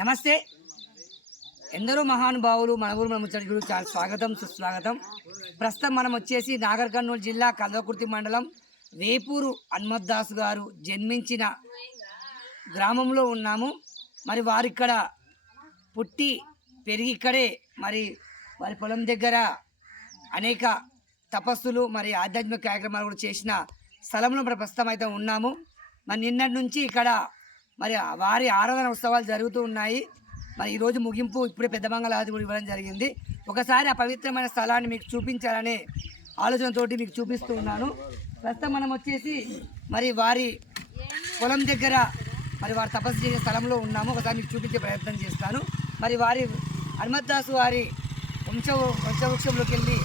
నమస్తే. ఎందరో మహానుభావులు మన ఊరు మన ముచ్చడిగురు చాలా స్వాగతం సుస్వాగతం. ప్రస్తుతం మనం వచ్చేసి నాగర్ కర్నూలు జిల్లా కల్వకుర్తి మండలం వేపూరు హనుమద్దాస్ గారు జన్మించిన గ్రామంలో ఉన్నాము. మరి వారు ఇక్కడ పుట్టి పెరిగి ఇక్కడే మరి వారి పొలం దగ్గర అనేక తపస్సులు మరి ఆధ్యాత్మిక కార్యక్రమాలు కూడా చేసిన స్థలంలో ప్రస్తుతం అయితే ఉన్నాము. మరి నిన్నటి నుంచి ఇక్కడ మరి వారి ఆరాధన ఉత్సవాలు జరుగుతూ ఉన్నాయి. మరి ఈరోజు ముగింపు ఇప్పుడే పెద్ద మంగళాది కూడా ఇవ్వడం జరిగింది. ఒకసారి ఆ పవిత్రమైన స్థలాన్ని మీకు చూపించాలనే ఆలోచనతోటి మీకు చూపిస్తూ ఉన్నాను. ప్రస్తుతం మనం వచ్చేసి మరి వారి పొలం దగ్గర మరి వారు తపస్సు చేసే స్థలంలో ఉన్నాము. ఒకసారి మీకు చూపించే ప్రయత్నం చేస్తాను. మరి వారి హనుమద్దాసు వారి వంశ వంశవృక్షంలోకి వెళ్ళి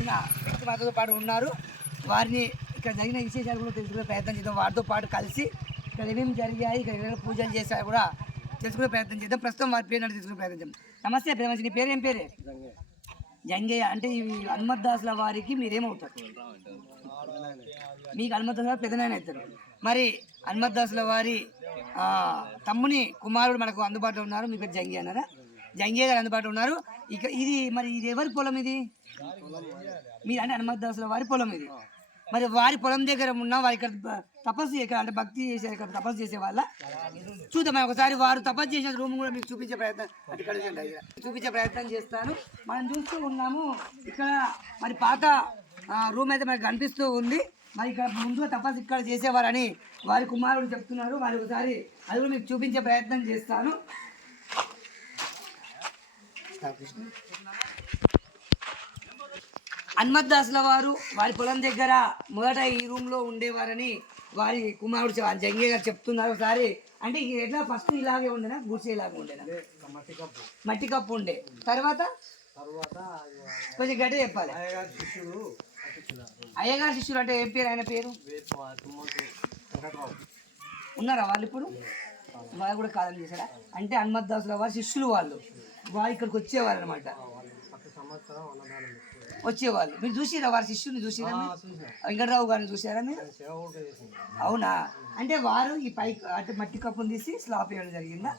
ఉన్న వ్యక్తి పాటు ఉన్నారు. వారిని ఇక్కడ జరిగిన విశేషాలు కూడా తెలుసుకునే ప్రయత్నం చేద్దాం. వారితో పాటు కలిసి ఇక్కడ ఏమేమి జరిగాయి ఇక్కడ ఏమేమి పూజలు చేశారు కూడా తెలుసుకునే ప్రయత్నం చేద్దాం. ప్రస్తుతం వారి పేరు అంటే తెలుసుకునే ప్రయత్నం చేద్దాం. నమస్తే పెద్ద నీ పేరు ఏం పేరే? జంగయ్య. అంటే ఈ హనుమద్దాసుల వారికి మీరేమవుతారు? మీకు హనుమద్దాసు వారు పెద్దనైనా అవుతారు. మరి హనుమద్దాసుల వారి తమ్ముని కుమారుడు మనకు అందుబాటులో ఉన్నారు. మీ పేరు జంగి అన్నారా? జంగే గారు అందుబాటులో ఉన్నారు. ఇక ఇది మరి ఇది ఎవరి పొలం ఇది? మీరు అంటే హనుమద్దాసుల వారి పొలం ఇది. మరి వారి పొలం దగ్గర ఉన్న వారి ఇక్కడ తపస్సు ఇక్కడ అంటే భక్తి చేసే ఇక్కడ తపస్సు చేసే వాళ్ళ చూద్దాం. మరి ఒకసారి వారు తపస్సు చేసిన రూమ్ కూడా మీకు చూపించే ప్రయత్నం చూపించే ప్రయత్నం చేస్తాను. మనం చూస్తూ ఉన్నాము ఇక్కడ మరి పాత రూమ్ అయితే మనకు కనిపిస్తూ ఉంది. మరి ఇక్కడ ముందుగా తపస్సు ఇక్కడ చేసేవారని వారి కుమారుడు చెప్తున్నారు. మరి ఒకసారి అది కూడా మీకు చూపించే ప్రయత్నం చేస్తాను. హనుమద్దాసుల వారు వారి పొలం దగ్గర మొదట ఈ రూమ్లో ఉండేవారని వారి కుమారుడు జంగే గారు చెప్తున్నారు ఒకసారి. అంటే ఎట్లా ఫస్ట్ ఇలాగే ఉండేనా? గుడిసె ఇలాగే ఉండేనా? మట్టి కప్పు. మట్టి కప్పు ఉండే. తర్వాత? తర్వాత కొంచెం గట్టి చెప్పాలి. అయ్యగారు శిష్యుడు శిష్యులు అంటే ఏం పేరు? ఆయన పేరు? ఉన్నారా వాళ్ళు ఇప్పుడు? వాళ్ళు కూడా కాలం చేశారా? అంటే హనుమద్దాసుల వారి శిష్యులు వాళ్ళు. వారు ఇక్కడికి వచ్చేవారు అనమాట వచ్చేవాళ్ళు. మీరు చూసిరా వారి శిష్యుని చూసిరా వెంకటరావు గారిని చూసారా మీరు? అవునా? అంటే వారు ఈ పై అంటే మట్టి కప్పును తీసి స్లాబ్ వేయడం జరిగిందా?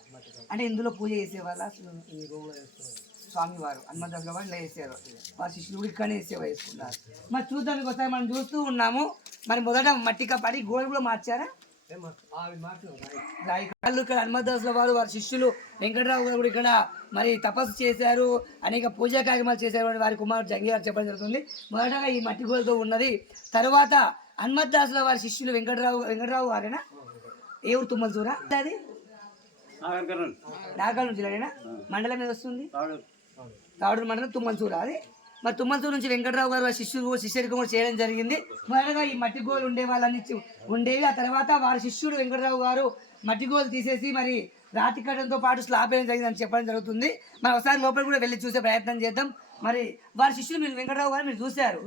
అంటే ఇందులో పూజ చేసేవాళ్ళ? ఈ రూమ్లో వేసుకున్నారు స్వామి వారు హనుమంతుల వారు ఇలా వేసారు వారి శిష్యులు కూడా ఇక్కడనే సేవ చేసుకున్నారు మరి చూద్దాం మీకు ఒకసారి మనం చూస్తూ ఉన్నాము. మరి మొదట మట్టి కప్పు అది గోడ కూడా మార్చారా? వాళ్ళు ఇక్కడ హనుమదాసుల వారు వారి శిష్యులు వెంకటరావు గారు కూడా ఇక్కడ మరి తపస్సు చేశారు. అనేక పూజా కార్యక్రమాలు చేశారు వారి కుమారుడు జంగి గారు చెప్పడం జరుగుతుంది. మొదటగా ఈ మట్టి గోలతో ఉన్నది. తరువాత హనుమద్దాసుల వారి శిష్యులు వెంకటరావు వెంకటరావు గారేనా? ఏ ఊరు తుమ్మలసూరా అది? నాగార్జున జిల్లానేనా? మండలం మీద వస్తుంది? తాడూరు. మండలం తుమ్మలసూరు అది? మరి తుమ్మలసూరు నుంచి వెంకటరావు గారు వారి శిష్యులు కూడా చేయడం జరిగింది. మొదటగా ఈ మట్టి గోలు ఉండే వాళ్ళని ఉండేవి. ఆ తర్వాత వారి శిష్యుడు వెంకటరావు గారు మట్టి గోలు తీసేసి మరి రాతి కట్టడంతో పాటు స్లాబ్ వేయడం జరిగింది అని చెప్పడం జరుగుతుంది. మరి ఒకసారి లోపల కూడా వెళ్ళి చూసే ప్రయత్నం చేద్దాం. మరి వారి శిష్యులు మీరు వెంకటరావు గారు మీరు చూశారు.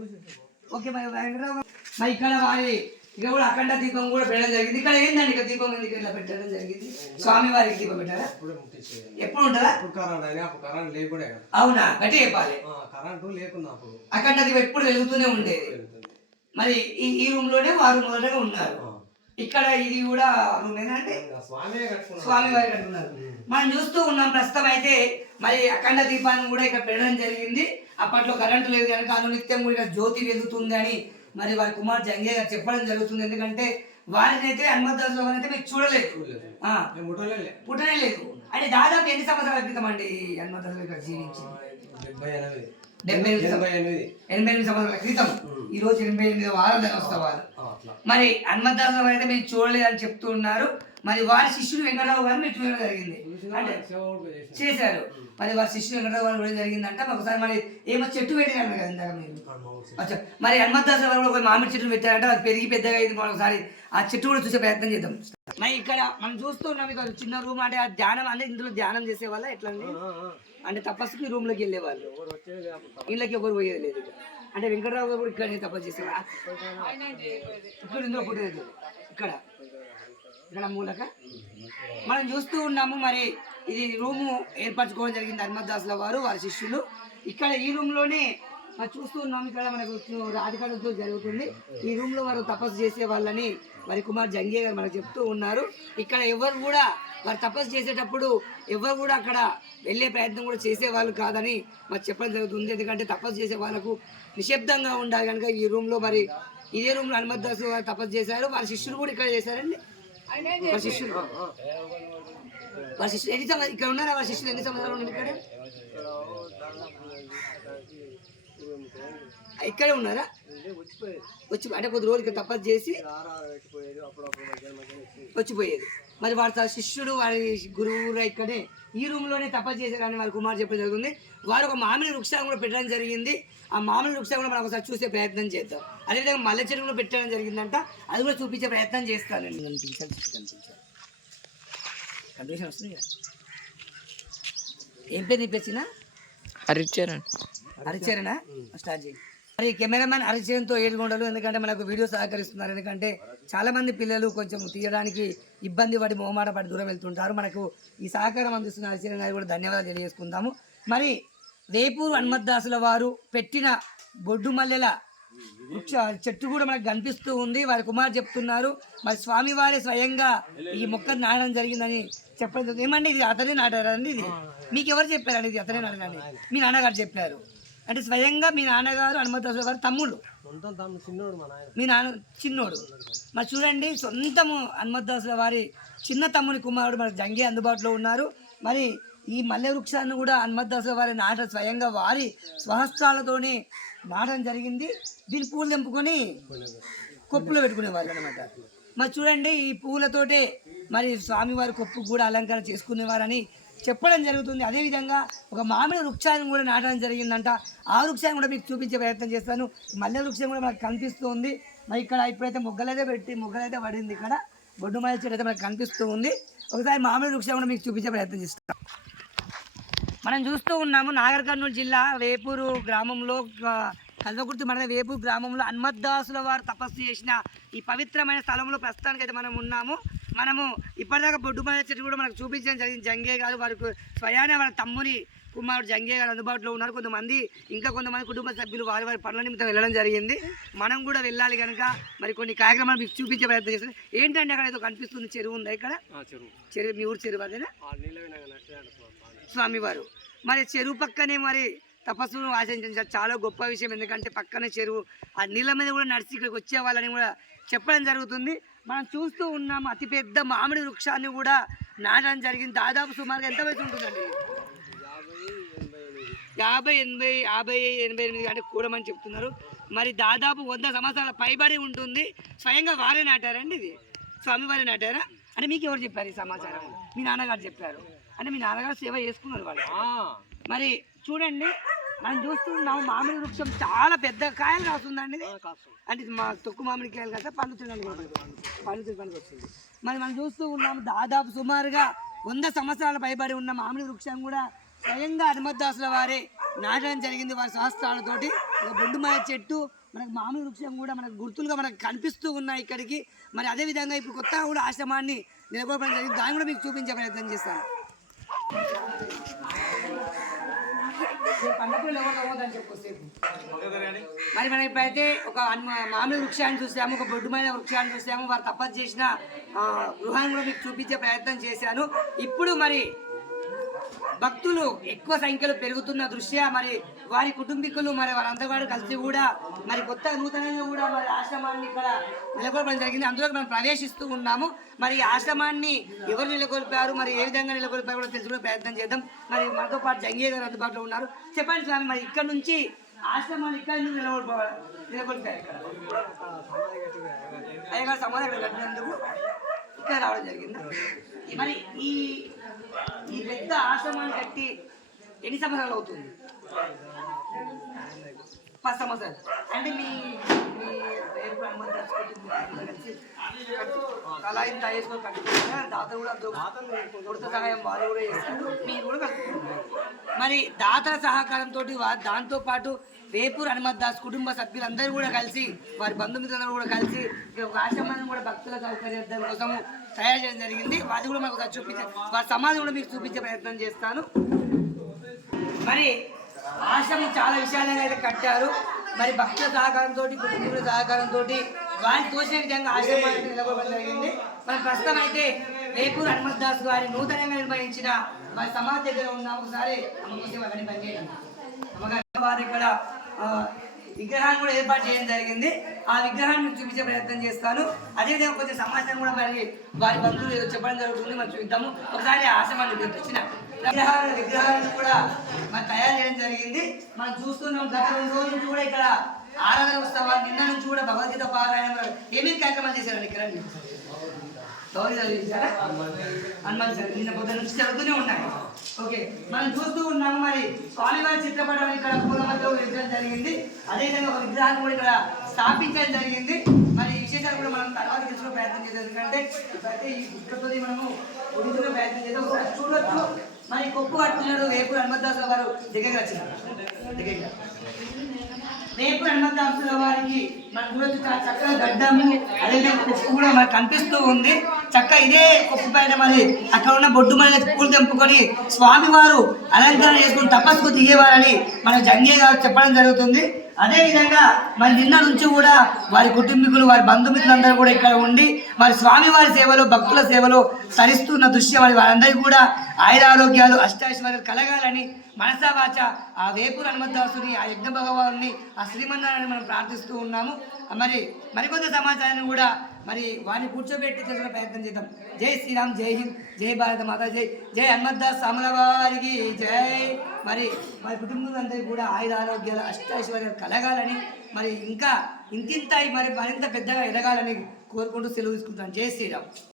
ఓకే మరి వెంకటరావు మరి ఇక్కడ వారి ఇక్కడ కూడా అఖండ దీపం కూడా పెట్టడం జరిగింది. ఇక్కడ ఏంటండి ఇక్కడ దీపం ఎందుకు ఇట్లా పెట్టడం జరిగింది? స్వామి వారికి దీపం పెట్టారా? ఎప్పుడు ఉంటుందా? కదా. అవునా? గట్టి చెప్పాలి. కరెంటు లేకుండా అక్కడ అది ఎప్పుడు వెలుగుతూనే ఉండేది. మరి ఈ ఈ రూమ్లోనే వారు మొదటగా ఉన్నారు. ఇక్కడ ఇది కూడా రూమ్ అంటే ఇంకా స్వామి వారి కట్టుకున్నారు. మనం చూస్తూ ఉన్నాం ప్రస్తుతం అయితే మరి అఖండ దీపాన్ని కూడా ఇక్కడ పెట్టడం జరిగింది. అప్పట్లో కరెంటు లేదు కనుక అనునిత్యం కూడా ఇక్కడ జ్యోతి వెలుగుతుంది అని మరి వారి కుమార్ జంగే గారు చెప్పడం జరుగుతుంది. ఎందుకంటే వారిని అయితే హనుమద్దాసులో అయితే మీరు చూడలేదు. పుట్టనే లేదు అంటే దాదాపు ఎన్ని సంవత్సరాల క్రితం అండి హనుమద్దాసులు ఇక్కడ జీవించింది? డెబ్బై ఎనిమిది. ఎనభై ఎనిమిది. సంవత్సరాల క్రితం. ఈ రోజు ఎనభై ఎనిమిది వారాలు వస్తారు అట్లా. మరి హనుమదాసు అయితే మీరు చూడలేదు అని చెప్తూ ఉన్నారు. మరి వారి శిష్యుడు వెంకటరావు గారు మీరు చూడడం జరిగింది. అంటే చేశారు. మరి వారి శిష్యుడు వెంకటరావు గారు కూడా జరిగిందంట ఒకసారి మరి ఏమో చెట్టు పెట్టినారు కదా ఇందాక మీరు. అచ్చా మరి హనుమదాసు గారు కూడా మామిడి చెట్టు పెట్టారంట అది పెరిగి పెద్దగా అయింది. మనం ఒకసారి ఆ చెట్టు కూడా చూసే ప్రయత్నం చేద్దాం. మరి ఇక్కడ మనం చూస్తూ ఉన్నాం ఇక్కడ చిన్న రూమ్ అంటే ఆ ధ్యానం అంటే ఇందులో ధ్యానం చేసే వాళ్ళ ఎట్లా అండి? అంటే తపస్సుకి రూమ్లోకి వెళ్ళే వాళ్ళు. ఇళ్ళకి ఎవరు పోయేది లేదు. అంటే వెంకటరావు గారు కూడా ఇక్కడ తపస్సు చేసేవారు ఇక్కడ ఇందులో ఇక్కడ. ఇక్కడ మూలక. మనం చూస్తూ ఉన్నాము మరి ఇది రూము ఏర్పరచుకోవడం జరిగింది హనుమద్దాసుల వారు వారి శిష్యులు. ఇక్కడ ఈ రూమ్లోనే మరి చూస్తూ ఉన్నాం ఇక్కడ మనకు రాధికాలతో జరుగుతుంది. ఈ రూమ్లో వారు తపస్సు చేసే వాళ్ళని మరి కుమార్ జంగే గారు మనకు చెప్తూ ఉన్నారు. ఇక్కడ ఎవరు కూడా వారు తపస్సు చేసేటప్పుడు ఎవరు కూడా అక్కడ వెళ్ళే ప్రయత్నం కూడా చేసేవాళ్ళు కాదని మరి చెప్పడం జరుగుతుంది. ఎందుకంటే తపస్సు చేసే వాళ్ళకు నిశ్శబ్దంగా ఉండాలి కనుక ఈ రూమ్లో మరి ఇదే రూమ్లో హనుమద్దాసు హనుమత్ తపస్సు చేశారు వారి శిష్యులు కూడా ఇక్కడ చేశారండి. వారి శిష్యులు వారి శిష్యులు ఎన్ని సంవత్సరాలు ఇక్కడ ఉన్నారా వారి శిష్యులు ఎన్ని సంవత్సరాలు ఉన్నారు ఇక్కడ? ఇక్కడే ఉన్నారా? వచ్చి అంటే కొద్ది రోజులు ఇక్కడ తపస్సు చేసి వచ్చిపోయేది. మరి వారి శిష్యుడు వారి గురువు ఇక్కడే. ఈ రూమ్లోనే తపస్సు చేశారని వారి కుమార్ చెప్పడం జరుగుతుంది. వారు ఒక మామిడి వృక్షాన్ని కూడా పెట్టడం జరిగింది. ఆ మామిడి వృక్షాన్ని కూడా మనం ఒకసారి చూసే ప్రయత్నం చేద్దాం. అదేవిధంగా మల్లె కూడా పెట్టడం జరిగిందంట. అది కూడా చూపించే ప్రయత్నం చేస్తానండి. కనిపించాలి కనిపించాలి. కన్ఫ్యూషన్ వస్తుంది కదా. ఏం పేరు నిప్పించిన హరిచరణ్. హరిచరణ? స్టార్ట్ చేయి. మరి కెమెరామెన్ హరిచరణ్తో ఏడుగొండలు ఎందుకంటే మనకు వీడియో సహకరిస్తున్నారు. ఎందుకంటే చాలా మంది పిల్లలు కొంచెం తీయడానికి ఇబ్బంది పడి మొహమాట పడి దూరం వెళ్తుంటారు. మనకు ఈ సహకారం అందిస్తున్న హరిచరణ్ గారికి కూడా ధన్యవాదాలు తెలియజేసుకుందాము. మరి వేపూరు హనుమద్దాసుల వారు పెట్టిన బొడ్డు మల్లెల చెట్టు కూడా మనకు కనిపిస్తూ ఉంది. వారి కుమార్ చెప్తున్నారు మరి స్వామివారే స్వయంగా ఈ మొక్క నాటడం జరిగిందని చెప్పడం. ఏమండి ఇది? అతనే నాటారండి ఇది? మీకు ఎవరు చెప్పారండి ఇది? అతనే నాటారని మీ నాన్నగారు చెప్పారు. అంటే స్వయంగా మీ నాన్నగారు హనుమదాసు గారు తమ్ముళ్ళు. మీ నాన్న చిన్నోడు. మరి చూడండి సొంతము హనుమద్దాసుల వారి చిన్న తమ్ముని కుమారుడు మరి జంగి అందుబాటులో ఉన్నారు. మరి ఈ మల్లె వృక్షాన్ని కూడా హనుమద్దాసుల వారి నాట స్వయంగా వారి స్వహస్తాలతోనే నాటడం జరిగింది. దీని పూలు తెంపుకొని కొప్పులో పెట్టుకునే వాళ్ళు అనమాట మరి చూడండి ఈ పూలతోటే మరి స్వామివారి కొప్పు కూడా అలంకరణ చేసుకునేవారని చెప్పడం జరుగుతుంది. అదేవిధంగా ఒక మామిడి వృక్షాన్ని కూడా నాటడం జరిగిందంట. ఆ వృక్షాన్ని కూడా మీకు చూపించే ప్రయత్నం చేస్తాను. మల్లె వృక్షం కూడా మనకు కనిపిస్తూ ఉంది మరి ఇక్కడ ఇప్పుడైతే మొగ్గలైతే పెట్టి మొగ్గలైతే పడింది ఇక్కడ. బొడ్డు మల్లె చెట్టు అయితే మనకు కనిపిస్తూ ఉంది ఒకసారి మామిడి వృక్షం కూడా మీకు చూపించే ప్రయత్నం చేస్తాను. మనం చూస్తూ ఉన్నాము నాగర్ కర్నూలు జిల్లా వేపూరు గ్రామంలో కల్వకుర్తి మండలం వేపూరు గ్రామంలో హనుమద్దాసుల వారు తపస్సు చేసిన ఈ పవిత్రమైన స్థలంలో ప్రస్తుతానికి అయితే మనం ఉన్నాము. మనము ఇప్పటిదాకా బొడ్డుమల చెట్టు కూడా మనకు చూపించడం జరిగింది. జంగే గారు వారికి స్వయాన వాళ్ళ తమ్ముని కుమారుడు జంగే గారు అందుబాటులో ఉన్నారు. కొంతమంది ఇంకా కొంతమంది కుటుంబ సభ్యులు వారి వారి పనుల నిమిత్తం వెళ్ళడం జరిగింది. మనం కూడా వెళ్ళాలి కనుక మరి కొన్ని కార్యక్రమాలు మీకు చూపించే ప్రయత్నం చేస్తాం. ఏంటంటే అక్కడ ఏదో కనిపిస్తుంది? చెరువు ఉందా ఇక్కడ? చెరువు. మీ ఊరు చెరువు అదేనా? స్వామివారు. మరి చెరువు పక్కనే మరి తపస్సును ఆచరించారు చాలా గొప్ప విషయం. ఎందుకంటే పక్కనే చెరువు ఆ నీళ్ళ మీద కూడా నడిచి ఇక్కడికి వచ్చే వాళ్ళని కూడా చెప్పడం జరుగుతుంది. మనం చూస్తూ ఉన్నాం అతిపెద్ద మామిడి వృక్షాన్ని కూడా నాటడం జరిగింది. దాదాపు సుమారుగా ఎంత వయసు ఉంటుందండి? యాభై ఎనభై యాభై ఎనభై ఎనిమిది అంటే కూడమని చెప్తున్నారు. మరి దాదాపు వంద సంవత్సరాల పైబడి ఉంటుంది. స్వయంగా వారే నాటారండి ఇది? స్వామివారే నాటారా? అంటే మీకు ఎవరు చెప్పారు ఈ సమాచారం? మీ నాన్నగారు చెప్పారు. అంటే మీ నాన్నగారు సేవ చేసుకున్నారు వాళ్ళు. మరి చూడండి మనం చూస్తున్నాం మామిడి వృక్షం చాలా పెద్ద కాయలు కాస్తుందండి అంటే మా తొక్కు మామిడి కాయలు కదా పండు తినడానికి కూడా పనికి- పండు తినడానికి వస్తుంది. మరి మనం చూస్తూ ఉన్నాం దాదాపు సుమారుగా వంద సంవత్సరాల పైబడి ఉన్న మామిడి వృక్షం కూడా స్వయంగా హనుమద్దాసుల వారే నాటడం జరిగింది వారి శాస్త్రాలతోటి బొడ్డుమాయ చెట్టు మనకు మామిడి వృక్షం కూడా మనకు గుర్తులుగా మనకు కనిపిస్తూ ఉన్నాయి ఇక్కడికి. మరి అదే విధంగా ఇప్పుడు కొత్తగా కూడా ఆశ్రమాన్ని నెలకొల్పడం జరిగింది. దాన్ని కూడా మీకు చూపించే ప్రయత్నం చేస్తాను. మరి మనం ఇప్పుడైతే ఒక మామిడి వృక్షాన్ని చూసాము ఒక బొడ్డుమైన వృక్షాన్ని చూసాము వారు తపస్సు చేసిన గృహాన్ని కూడా మీకు చూపించే ప్రయత్నం చేశాను. ఇప్పుడు మరి భక్తులు ఎక్కువ సంఖ్యలో పెరుగుతున్న దృష్ట్యా మరి వారి కుటుంబీకులు మరి వారంతా కూడా కలిసి కూడా మరి కొత్త నూతనంగా కూడా మరి ఆశ్రమాన్ని ఇక్కడ నెలకొల్పడం జరిగింది. అందులో మనం ప్రవేశిస్తూ ఉన్నాము. మరి ఆశ్రమాన్ని ఎవరు నెలకొల్పారు మరి ఏ విధంగా నెలకొల్పారు కూడా తెలుసుకునే ప్రయత్నం చేద్దాం. మరి మనతో పాటు జంగే గారు అందుబాటులో ఉన్నారు. చెప్పండి స్వామి మరి ఇక్కడ నుంచి ఆశ్రమాన్ని ఇక్కడ నుంచి నెలకొల్ప నెలకొల్పారు ఇక్కడ? అయ్యగారు సమాధానం కట్టినందుకు ఇక్కడ రావడం జరిగింది. మరి ఈ ఈ పెద్ద ఆశ్రమాన్ని కట్టి ఎన్ని సంవత్సరాలు అవుతుంది? పది సంవత్సరాలు. అంటే మీ మీ రేపు హనుమంత్ దాస్ కుటుంబం ఇంత వేసుకొని కట్టుకుంటారా దాత కూడా అంత సహాయం వాళ్ళు కూడా చేస్తారు మీరు కూడా కట్టుకుంటున్నారు మరి దాతల సహకారంతో దాంతో పాటు వేపూర్ హనుమత్ దాస్ కుటుంబ సభ్యులందరూ కూడా కలిసి వారి బంధుమిత్రులందరూ కూడా కలిసి ఆశ్రమాన్ని కూడా భక్తుల సౌకర్యార్థం కోసం తయారు చేయడం జరిగింది. వాటి కూడా మాకు చూపించే వారి సమాధి కూడా మీకు చూపించే ప్రయత్నం చేస్తాను. మరి ఆశ్రమం చాలా విశాలంగా అయితే కట్టారు. మరి భక్తుల సహకారంతో కుటుంబీకుల సహకారంతో వారిని తోచిన విధంగా ఆశ్రమం నిలబడడం జరిగింది. మరి ప్రస్తుతం అయితే వేపూర్ హనుమత్ దాస్ గారి నూతనంగా నిర్వహించిన మరి సమాజ దగ్గర ఉన్న ఒకసారి అమ్మకోసం అవన్నీ పనిచేయండి. అమ్మగారు వారు ఇక్కడ విగ్రహాన్ని కూడా ఏర్పాటు చేయడం జరిగింది. ఆ విగ్రహాన్ని మీకు చూపించే ప్రయత్నం చేస్తాను. అదేవిధంగా కొంచెం సమాచారం కూడా మరి వారి బంధువులు ఏదో చెప్పడం జరుగుతుంది. మనం చూద్దాము ఒకసారి ఆశ్రమాన్ని వచ్చిన విగ్రహాలు విగ్రహాలను కూడా మరి తయారు చేయడం జరిగింది. మనం చూస్తున్నాం గత రెండు రోజుల నుంచి కూడా ఇక్కడ ఆరాధన ఉత్సవాలు నిన్న నుంచి కూడా భగవద్గీత పారాయణం ఏమేమి కార్యక్రమాలు చేశారండి ఇక్కడ చదివించారా హనుమాన్ సార్ నిన్న పొద్దున్న నుంచి జరుగుతూనే ఉన్నాయి. ఓకే మనం చూస్తూ ఉన్నాం మరి. స్వామివారి చిత్రపటం ఇక్కడ పూలమతో ఉంచడం జరిగింది. అదేవిధంగా ఒక విగ్రహాన్ని కూడా ఇక్కడ స్థాపించడం జరిగింది. మరి ఈ విశేషాలు కూడా మనం తర్వాత తెలుసుకునే ప్రయత్నం చేద్దాం. ఎందుకంటే ఇప్పుడైతే ఈ గుట్టతో మనము ఉడిచుకునే ప్రయత్నం చేద్దాం. ఒకసారి చూడొచ్చు. మరి కొప్పు కట్టుకున్నాడు వేపు హనుమద్దాసు గారు. దగ్గరికి వచ్చిన దగ్గరికి. రేపు అన్నదాసుల వారికి మన గురించి చక్కగా గడ్డము అదేవిధంగా కుప్పు కూడా మనకు కనిపిస్తూ ఉంది. చక్క ఇదే కుప్పు పైన మరి అక్కడ ఉన్న బొడ్డు మన పూలు తెంపుకొని స్వామివారు అలంకరణ చేసుకుని తపస్సుకు దిగేవారని మన జంగే గారు చెప్పడం జరుగుతుంది. అదేవిధంగా మరి నిన్న నుంచి కూడా వారి కుటుంబీకులు వారి బంధుమిత్రులందరూ కూడా ఇక్కడ ఉండి మరి స్వామివారి సేవలో భక్తుల సేవలో సరిస్తున్న దృశ్యం వారి వారందరికీ కూడా ఆయుర ఆరోగ్యాలు అష్టాశ్వర్యాలు కలగాలని మనసా వాచ ఆ వేపూర్ హనుమద్దాసుని ఆ యజ్ఞ భగవాన్ని ఆ శ్రీమన్నారాయణ మనం ప్రార్థిస్తూ ఉన్నాము. మరి మరికొంత సమాచారాన్ని కూడా మరి వారిని కూర్చోబెట్టి చేసిన ప్రయత్నం చేద్దాం. జై శ్రీరామ్ జై హింద్ జై భారత మాత జై. జై హనుమద్దాస్ సాముల వారికి జై. మరి వారి కుటుంబందరికీ కూడా ఆయుర ఆరోగ్యాలు అష్టైశ్వర్యాలు కలగాలని మరి ఇంకా ఇంతింత మరి మరింత పెద్దగా ఎదగాలని కోరుకుంటూ సెలవు తీసుకుంటాను జై శ్రీరామ్.